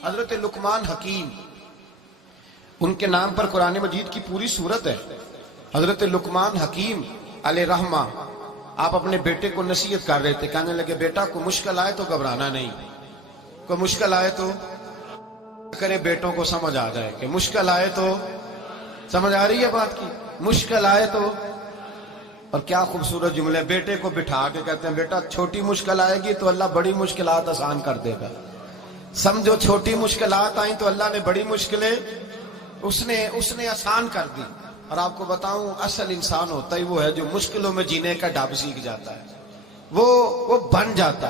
حضرت لقمان حکیم، ان کے نام پر قرآن مجید کی پوری سورت ہے۔ حضرت لقمان حکیم علیہ رحمہ آپ اپنے بیٹے کو نصیحت کر رہے تھے، کہنے لگے بیٹا کوئی مشکل آئے تو گھبرانا نہیں، کوئی مشکل آئے تو کرے بیٹوں کو سمجھ آ جائے کہ مشکل آئے تو سمجھ آ رہی ہے بات کی، مشکل آئے تو۔ اور کیا خوبصورت جملے، بیٹے کو بٹھا کے کہتے ہیں بیٹا چھوٹی مشکل آئے گی تو اللہ بڑی مشکلات آسان کر دے گا، سمجھو چھوٹی مشکلات آئیں تو اللہ نے بڑی مشکلیں اس نے آسان کر دی۔ اور آپ کو بتاؤں اصل انسان ہوتا ہی وہ ہے جو مشکلوں میں جینے کا ڈھب سیکھ جاتا ہے، وہ بن جاتا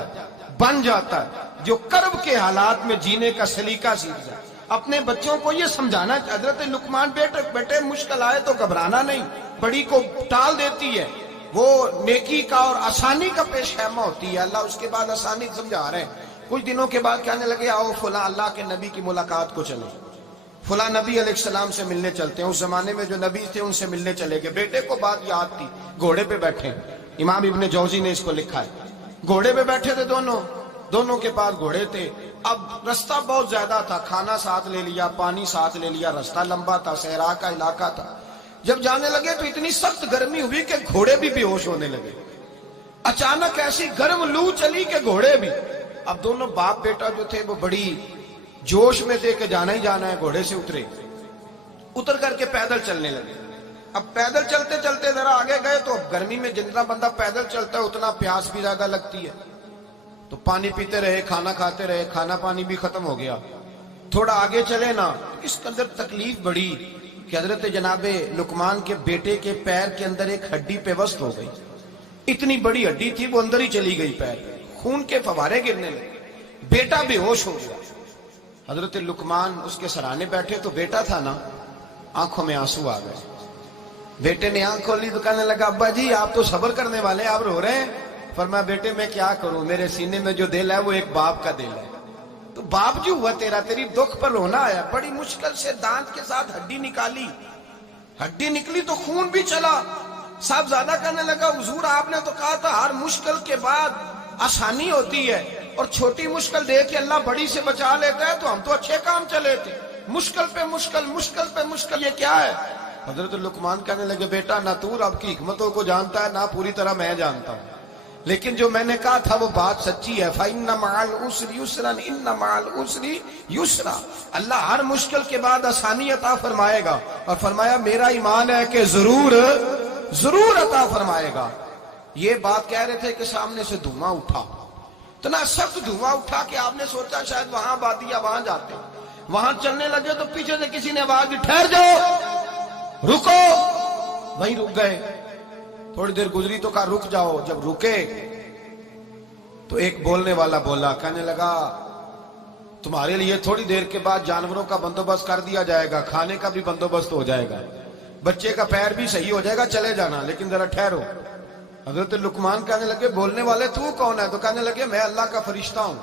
ہے جو کرب کے حالات میں جینے کا سلیقہ سیکھ جائے۔ اپنے بچوں کو یہ سمجھانا، حضرت لقمان بیٹے مشکل آئے تو گھبرانا نہیں، بڑی کو ٹال دیتی ہے، وہ نیکی کا اور آسانی کا پیش خیمہ ہوتی ہے، اللہ اس کے بعد آسانی سمجھا رہے ہیں۔ کچھ دنوں کے بعد کہنے لگے آؤ فلاں اللہ کے نبی کی ملاقات کو چلیں، فلاں نبی علیہ السلام سے ملنے چلتے ہیں۔ اس زمانے میں جو نبی تھے ان سے ملنے چلے گئے۔ بیٹے کو بات یاد تھی، گھوڑے پہ بیٹھے، امام ابن جوزی نے اس کو لکھا ہے، گھوڑے پہ بیٹھے تھے دونوں کے پاس گھوڑے تھے۔ اب رستہ بہت زیادہ تھا، کھانا ساتھ لے لیا، پانی ساتھ لے لیا، رستہ لمبا تھا، صحرا کا علاقہ تھا۔ جب جانے لگے تو اتنی سخت گرمی ہوئی کہ گھوڑے بھی بے ہوش ہونے لگے، اچانک ایسی گرم لو چلی کہ گھوڑے بھی۔ اب دونوں باپ بیٹا جو تھے وہ بڑی جوش میں تھے کہ جانا ہی جانا ہے، گھوڑے سے اتر کر کے پیدل چلنے لگے۔ اب پیدل چلتے چلتے ذرا آگے گئے تو گرمی میں جتنا بندہ پیدل چلتا ہے اتنا پیاس بھی زیادہ لگتی ہے، تو پانی پیتے رہے، کھانا کھاتے رہے، کھانا پانی بھی ختم ہو گیا۔ تھوڑا آگے چلے نا، اس کے اندر تکلیف بڑی کہ حضرت جناب لقمان کے بیٹے کے پیر کے اندر ایک ہڈی پیوست ہو گئی، اتنی بڑی ہڈی تھی وہ اندر ہی چلی گئی، پیر خون کے فوارے گرنے لگے، بیٹا بے ہوش ہو گیا۔ حضرت لقمان اس کے سرانے بیٹھے تو بیٹا تھا نا، آنکھوں میں آنسو آ گئے۔ بیٹے نے آنکھ کھولی تو کہنے لگا ابا جی آپ تو صبر کرنے والے، آپ رو رہے ہیں۔ فرمایا بیٹے میں کیا کروں، میرے سینے میں جو دل ہے وہ ایک باپ کا دل ہے، تو باپ جو ہوا تیری دکھ پر رونا آیا۔ بڑی مشکل سے دانت کے ساتھ ہڈی نکالی، ہڈی نکلی تو خون بھی چلا۔ صاحب زیادہ کہنے لگا حضور آپ نے تو کہا تھا ہر مشکل کے بعد آسانی ہوتی ہے، اور چھوٹی مشکل دے کے اللہ بڑی سے بچا لیتا ہے، تو ہم تو اچھے کام چلے تھے، مشکل پہ مشکل یہ کیا ہے؟ حضرت لقمان کہنے لگے بیٹا نہ تو رب کی حکمتوں کو جانتا ہے نہ پوری طرح میں جانتا ہوں، لیکن جو میں نے کہا تھا وہ بات سچی ہے۔ فَإِنَّ مَعَ الْعُسْرِ يُسْرًا إِنَّ مَعَ الْعُسْرِ يُسْرًا، اللہ ہر مشکل کے بعد آسانی عطا فرمائے گا، اور فرمایا میرا ایمان ہے کہ ضرور عطا فرمائے گا۔ یہ بات کہہ رہے تھے کہ سامنے سے دھواں اٹھا، اتنا سخت دھواں اٹھا کہ آپ نے سوچا شاید وہاں بادیا وہاں جاتے، وہاں چلنے لگے تو پیچھے سے کسی نے آواز دی ٹھہر جاؤ، رکو، وہیں رک گئے۔ تھوڑی دیر گزری تو کہا رک جاؤ، جب رکے تو ایک بولنے والا بولا، کہنے لگا تمہارے لیے تھوڑی دیر کے بعد جانوروں کا بندوبست کر دیا جائے گا، کھانے کا بھی بندوبست ہو جائے گا، بچے کا پیر بھی صحیح ہو جائے گا، چلے جانا لیکن ذرا ٹھہرو۔ حضرت لقمان کہنے لگے بولنے والے تو کون ہے؟ تو کہنے لگے میں اللہ کا فرشتہ ہوں،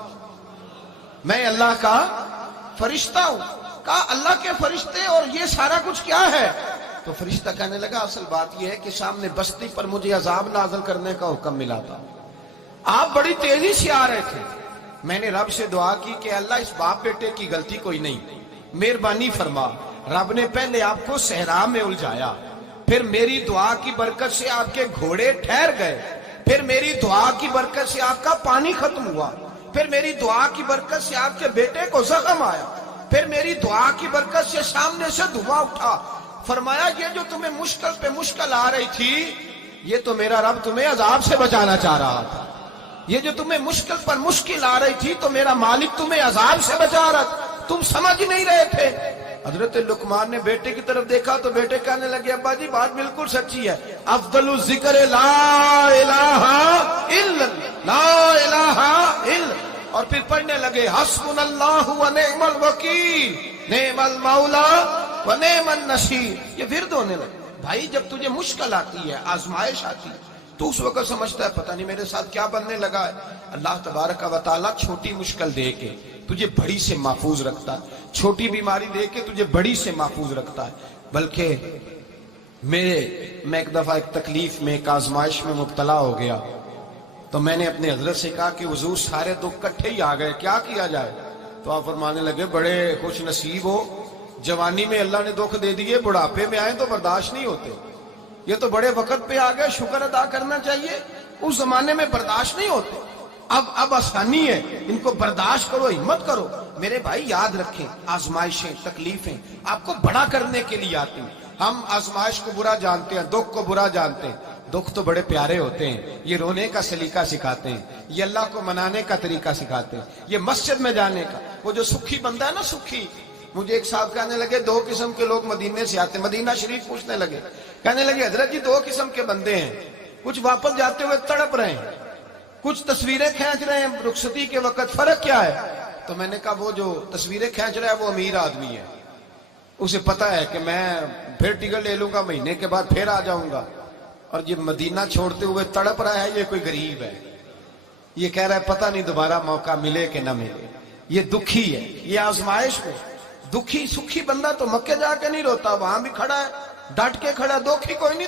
میں اللہ کا فرشتہ ہوں۔ کہا اللہ کے فرشتے اور یہ سارا کچھ کیا ہے؟ تو فرشتہ کہنے لگا اصل بات یہ ہے کہ سامنے بستی پر مجھے عذاب نازل کرنے کا حکم ملا تھا، آپ بڑی تیزی سے آ رہے تھے، میں نے رب سے دعا کی کہ اللہ اس باپ بیٹے کی غلطی کوئی نہیں، مہربانی فرما۔ رب نے پہلے آپ کو صحرا میں الجھایا، پھر میری دعا کی برکت سے آپ کے گھوڑے ٹھہر گئے، پھر میری دعا کی برکت سے آپ کا پانی ختم ہوا، پھر میری دعا کی برکت سے آپ کے بیٹے کو زخم آیا، پھر میری دعا کی برکت سے سامنے سے دھواں اٹھا۔ فرمایا یہ جو تمہیں مشکل پہ مشکل آ رہی تھی، یہ تو میرا رب تمہیں عذاب سے بچانا چاہ رہا تھا، یہ جو تمہیں مشکل پر مشکل آ رہی تھی تو میرا مالک تمہیں عذاب سے بچا رہا تھا، تم سمجھ نہیں رہے تھے۔ حضرت لقمان نے بیٹے کی طرف دیکھا تو بیٹے کہنے لگے ابا جی بات بالکل سچی ہے، افضل الذکر لا الہ الا لا الہ الا، اور پھر پڑھنے لگے حسبنا اللہ و نعم الوکیل نعم المولا و نعم النصیر۔ یہ ورد ہونے لگے۔ بھائی جب تجھے مشکل آتی ہے، آزمائش آتی ہے، تو اس وقت سمجھتا ہے پتہ نہیں میرے ساتھ کیا بننے لگا ہے۔ اللہ تبارک و تعالیٰ چھوٹی مشکل دے کے تجھے بڑی سے محفوظ رکھتا ہے، چھوٹی بیماری دے کے تجھے بڑی سے محفوظ رکھتا ہے۔ بلکہ میں ایک دفعہ ایک تکلیف میں، ایک آزمائش میں مبتلا ہو گیا، تو میں نے اپنے حضرت سے کہا کہ حضور سارے دکھ کٹھے ہی آ گئے، کیا کیا جائے؟ تو آپ فرمانے لگے بڑے خوش نصیب ہو، جوانی میں اللہ نے دکھ دے دیے، بڑھاپے میں آئے تو برداشت نہیں ہوتے، یہ تو بڑے وقت پہ آ گئے، شکر ادا کرنا چاہیے، اس زمانے میں برداشت نہیں ہوتے، اب آسانی ہے، ان کو برداشت کرو، ہمت کرو۔ میرے بھائی یاد رکھیں، آزمائشیں تکلیفیں آپ کو بڑا کرنے کے لیے آتی ہیں۔ ہم آزمائش کو برا جانتے ہیں، دکھ کو برا جانتے ہیں، دکھ تو بڑے پیارے ہوتے ہیں، یہ رونے کا سلیقہ سکھاتے ہیں، یہ اللہ کو منانے کا طریقہ سکھاتے ہیں، یہ مسجد میں جانے کا۔ وہ جو سکھی بندہ ہے نا، سکھی، مجھے ایک صاحب کہنے لگے دو قسم کے لوگ مدینے سے آتے، مدینہ شریف پوچھنے لگے، کہنے لگے حضرت جی دو قسم کے بندے ہیں، کچھ واپس جاتے ہوئے تڑپ رہے ہیں، کچھ تصویریں کھینچ رہے ہیں رخصتی کے وقت، فرق کیا ہے؟ تو میں نے کہا وہ جو تصویریں کھینچ رہا ہے وہ امیر آدمی ہے، اسے پتا ہے کہ میں پھر ٹکٹ لے لوں گا، مہینے کے بعد پھر آ جاؤں گا، اور یہ مدینہ چھوڑتے ہوئے تڑپ رہا ہے، یہ کوئی غریب ہے، یہ کہہ رہا ہے پتہ نہیں دوبارہ موقع ملے کہ نہ ملے، یہ دکھی ہے، یہ آزمائش میں دکھی۔ سکھی بندہ تو مکے جا کے نہیں روتا، وہاں بھی کھڑا ہے، ڈٹ کے کھڑا ہے، دکھی کوئی نہیں تو